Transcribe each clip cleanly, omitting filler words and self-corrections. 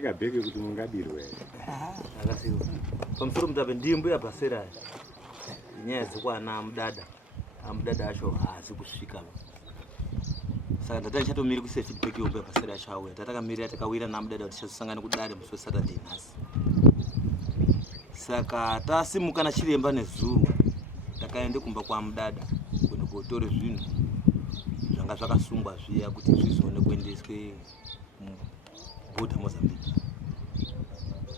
Mwatenga bheke kuti mungadirwe. Akasiwa. Pamusoro mutape ndimbo yaBhasera. Nyaya dzekwana amudada acho haazi kusvika. Saka ndata ndichatomiri kuise feedback yombe yaBhasera achauya. Tatakamira takawira namudada kuti tichazosangana kudare musi weSaturday nhasi. Saka tasimuka nachiremba nezuro takaende kumba kwa mudada kundotora zvinhu zvanga zvakasungwa zviya kuti zvizoone kuendeswe kubhodha Mozambique.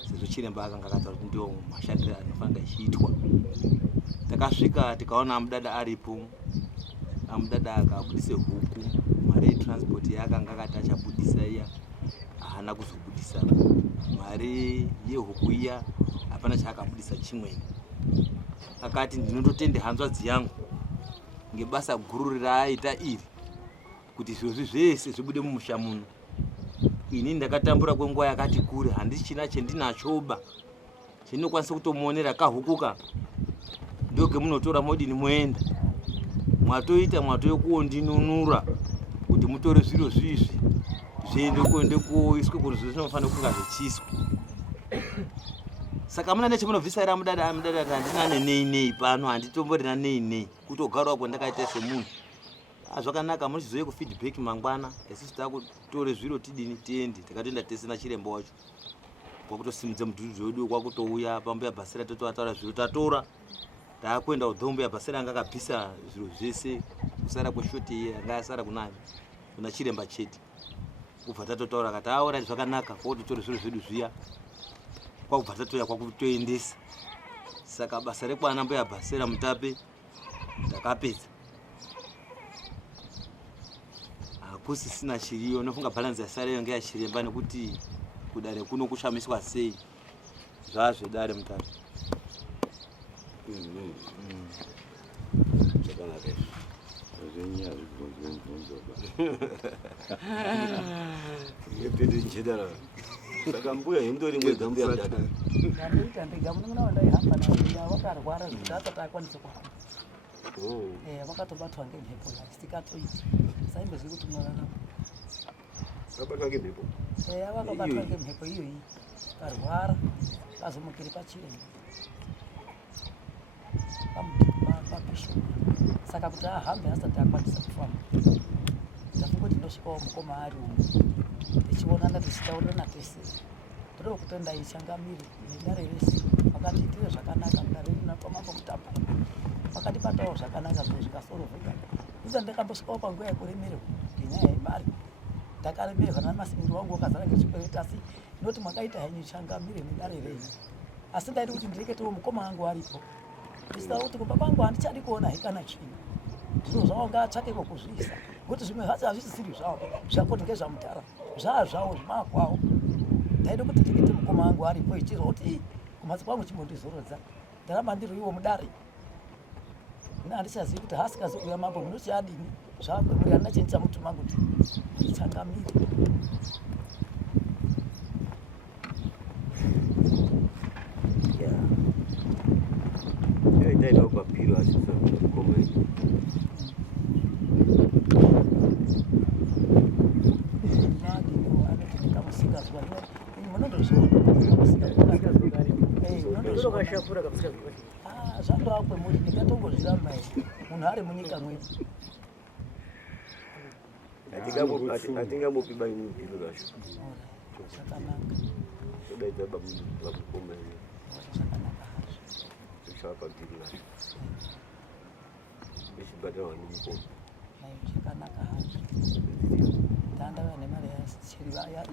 Sezvo chiremba akanga akataura kuti ndio mashandiro anofanira kuitwa. Takasvika tikaona mudada aripo. Amudada akabudise huku, mari yetransport yakanga akati achabudisa iya haana kuzobudisa. Mari yehuku iya hapana chaakabudisa chimweni. Akati ndinondotende hanzvadzi yangu ngebasa guru raaita iri kuti zvozvi zvese zvibude mumusha muno. Ini ndakatambura kwenguva yakati kure, handichina chendinachoba chendinokwanisa kutomuonera kahukuka. Ndoge munotora modini moenda. Mwatoita yokundinunura kuti mutore zviro zvizvi zviende kuende koiswe kuti zvose zvinofanira kunga zvichiswa. Saka muna nechemunobvisa mudada handina nei pano, handitomborina nei kutogarawo kwandakaita semunhu. Zvakanaka muchizoye kufeedback mangwana isusu takutore zviro tidini tiende. Takatoenda tese nachiremba wacho kwakutosimudza mudhudhu wedu kwakutouya pambo yaBhasera totoataura zviro tatora. Taakwenda udhombo yaBhasera anga akabvisa zviro zvese kusara kweshoti anga asara kunani kuna chiremba chete. Kubva tatotaura kati aora zvakanaka kwakutotore zviro zvedu zviya kwakubva tatoya kwakutoendesa. Saka basa rekwana mbo yaBhasera Mutape ndakapedza. Hakusisina chiriyo, nofunga balance yasareyo ngeyachiremba nekuti kudare kuno kushamiswa sei zvazvo dare Mutape. Chakanaka. Zvinyaya zvibvunzo. Yepedo njedara. Saka mbuya hindori mwega mbuya mudada. Ndanoita ndega munhu ndaihamba nawo wakarwara zvitata takwanisa kuhamba. Vakatobatwa ngemhepo sikatoiti. Saimbozivi kuti munorarama. Vabatwa ngemhepo? Vakabatwa ngemhepo iyoyi. Karwara kazomukire pachiremba. Papisho. Saka kuti ahambe asati akwanisa kufamba. Ndafunga kuti ndosvikawo mukoma ari umwe. Tichionana tichitaurirana tese. Tiri kutoenda ichangamiri nedare rese. Vakatiitire zvakanaka mudare rino pamambo Mutape. Vakatibatawo zvakanaka zviro zvikasorovheka. Ndizvo ndakambosvikawo panguva yekuremerwa ngenyaya yemari. Ndakaremerwa namasimiro wangu wakazara ngechikwereti asi ndoti mwakaita henyu changamire nedare renyu. Asi ndaida kuti ndireketewo mukoma wangu aripo. Ndisita kuti kumba kwangu handichadi kuona hekana chini. Zviro zvawo ngaatsvake kokuzviisa. Kuti zvimwe zvacho hazvisisiri zvawo. Zvakoti ngezvamudhara. Zvawo zvimakwawo. Ndaida kuti ndirekete mukoma wangu aripo ichizoti kumhatso kwangu chimbondizorodza. Ndaramba ndiri iwo mudare. Handichazivi kuti hasikazouya mambo munoti adini. Zvakwe muri handina chendichamutuma kuti ndichangamire. Ndaenda kwapiro asisa mukoma ini. Zvandovakwe muri ndingatongozviramba here munhu ari munyika mwedu. Hatingamupi bani mubhiro zvacho. Zvakanaka. Todaidza vamukoma ini. Zvakanaka hazvo. Tochapa bhiro zvacho. Ichibhadharwa nemukoma. Zvakanaka hazvo. Ndandava nemari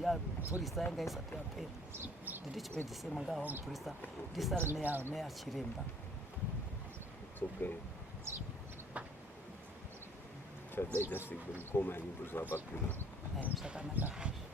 yapurisa yanga isati yapera. Ndichipedzise mungava mupurisa ndisari neyachiremba. Okay. Chadaidza siku mukoma ini kuzvapa bhiro. Zvakanaka hazvo.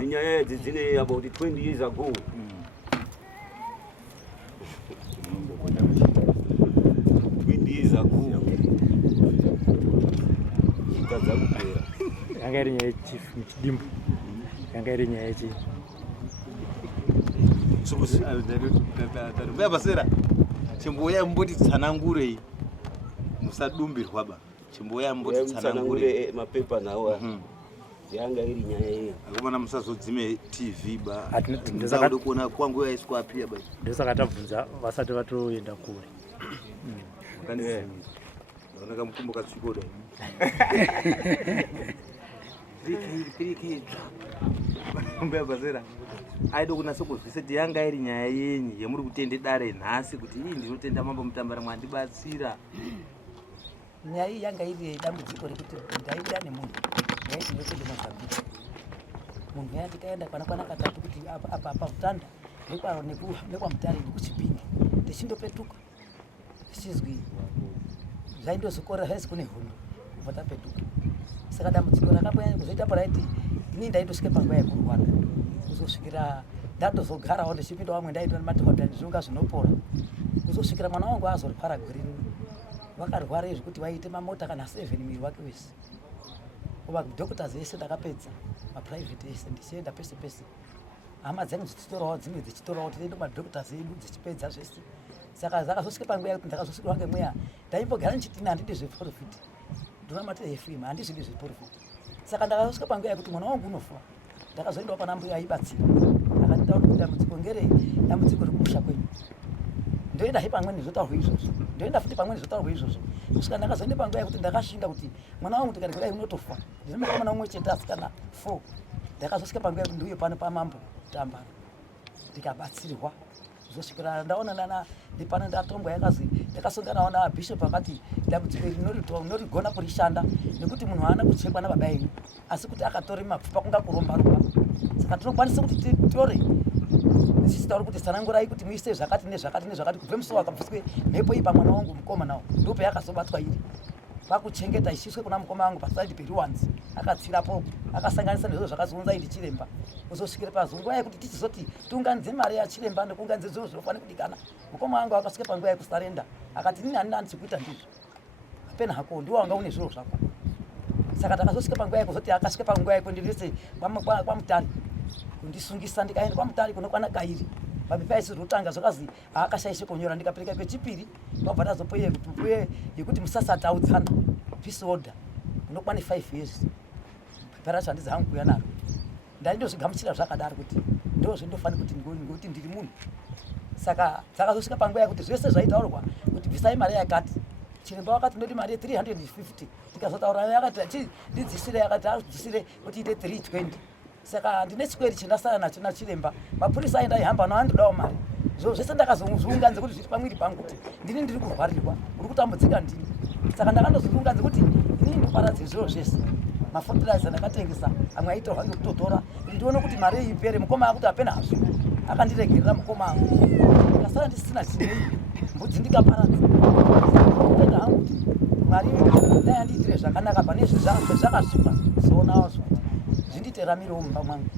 Zinyaya dzine about 20 years ago. 20 years ago. Anga iri nyaya chief Chidimbu. yanga iri nyaya yechii Basera chimboya mboti tsanangurei musadumbirwa ba chimboya mboti tsanangure mapepa nawo yanga iri nyaya iyi akomana musazodzime TV ba ndosaka kuona kwangu yaiswa apia ba ndosaka tabvunza vasati vatoenda kure naoneka mukumbo katsvikoda mbeya Basera aida kunasa kuzvisa kuti yanga iri nyaya yenyu yamuri kutende dare nhasi kuti ii ndinotenda mambo Mutambara mwandibatsira. nyaya iyi yanga iri dambudziko rekuti ndaida nemunhu yaiti ndotende Mozambique. Munhu yaya tikaenda kwana katatu kuti apa Mutanda nekwa Mutare nekuchipinge tichindopetuka tichizwi zvaindozokorera haisi kune hunhu kubva tapetuka. Saka dambudziko rakaponyanya kuzoita paraiti inini ndaitosvike panguva yekurwara kuzosvikira ndatozogarawo ndichipinda vamwe ndaitwa nemadhokodheya ndizvonga zvinopora kuzosvikira mwana wangu azorwara gore rimwe. Vakarwara zvekuti vaite mamota kana 7 miri wake wese. Kuva doctors ese ndakapedza maprivate ese ndichienda pese pese. Hama dzangu dzichitorawo dzimwe dzichitorawo tiende kumadoctors edu dzichipedza zvese. Saka zvakazosvika panguva yekuti ndakazosvikirwa ngemweya ndaimbogara ndichiti handidi zveprofit. Ndona mati FM handizvidi zveprofit. Saka ndakazosvika panguva yekuti mwana wangu unofa. Ndakazoendawo pana mbuya aibatsira akanditaura kuti dambudziko ngerei, dambudziko rekumusha kwenyu. Ndoenda he pamweni zvotaurwa izvozvo, ndoenda futi pamweni zvotaurwa izvozvo. Kusvika ndakazoenda panguva yekuti ndakashinga kuti mwana wangu tikarega dai unotofa. Ndine mukomana umwe chete asikana 4. Ndakazosvika panguva yekuti ndiuye pano pamambo Mutambara ndikabatsirwa. Kuzosvikira ndaonana ndipano ndatongwa yakazi ndakasonganawo nabhishop akati dambudziko iri norigona kurishanda nekuti munhu haana kuchekwa nababa enyu asi kuti akatore mapfupa kunga kuromba-romba. Saka tinokwanisa kuti titore tichitaura kuti tsanangurai kuti muise zvakati nezvakati nezvakati kubve musi wakabviswe mhepo iyi pamwana wangu mukoma ndope yakazobatwa iri vakuchengeta ishiswe kuna mukoma wangu pasaidi peruwanzi akatsirapo akasanganisa nezvo zvakazounza indi chiremba kuzosvikira pazonguva yekuti tichizoti tiunganidze mari yachiremba nekuunganidze zvinhu zvinofanira kudikana. Mukoma wangu akasvika panguva yekusarenda akati nini handina ndichikuita ndizvo apena hako ndiwo wanga une zviro zvako. Saka takazosvika panguva yekuzoti akasvika panguva yekundirese kwaMutare kundisungisa ndikaenda kwaMutare kunokwana kairi mapepa aisi rotanga zvakazi haakashaishe kunyora ndikapereka kwechipiri ndobva ndazopuye yekuti musasataudzana peace order unokwane 5 years. Pepa racho handisi hangu kuuya naro ndaindozvigamuchira zvakadaro kuti ndozvindofanira kuti ngoti ndiri munhu. Saka dzakazosvika panguva yekuti zvese zvaitaurwa kuti bvisai mari yakati chiremba wakati ndoti mari ye350 ndikazotaura yakati ndidzisire yakati akudzisire kuti ite 320. Saka ndine chikweri chendasara nacho nachiremba mapurisa aenda aihamba noandodawo mari zvo zvese ndakazozviunganidza kuti zviri pamwiri pangu kuti ndini ndiri kurwarirwa uri kutambudzika ndini. Saka ndakandozviunganidza kuti inini ndoparadze zviro zvese mafotiraiza ndakatengesa amwe aitorwa ngekutotora kuti ndione kuti mari iyi ipere. Mukoma akuti hapena hazvo akandiregerera mukoma angu ndikasara ndisina chinei mbudzi ndikaparadza kuenda hangu kuti mwari dai andiitire zvakanaka pane zvakasvipa zoonawo zvo zvinditera miro mumba mwangu.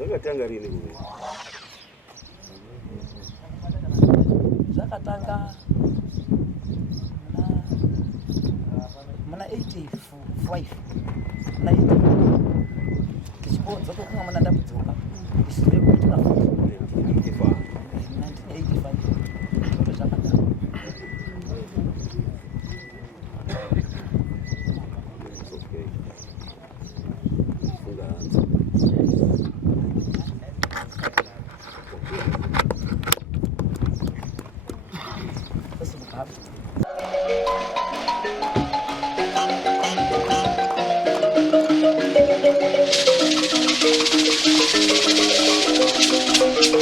zvakatanga rini kuve zvakatanga muna 85 muna 85 tichimbodza kokumwa muna ndabudzoka ndisizoe kutora 1985 ndo zvakatanga. That's the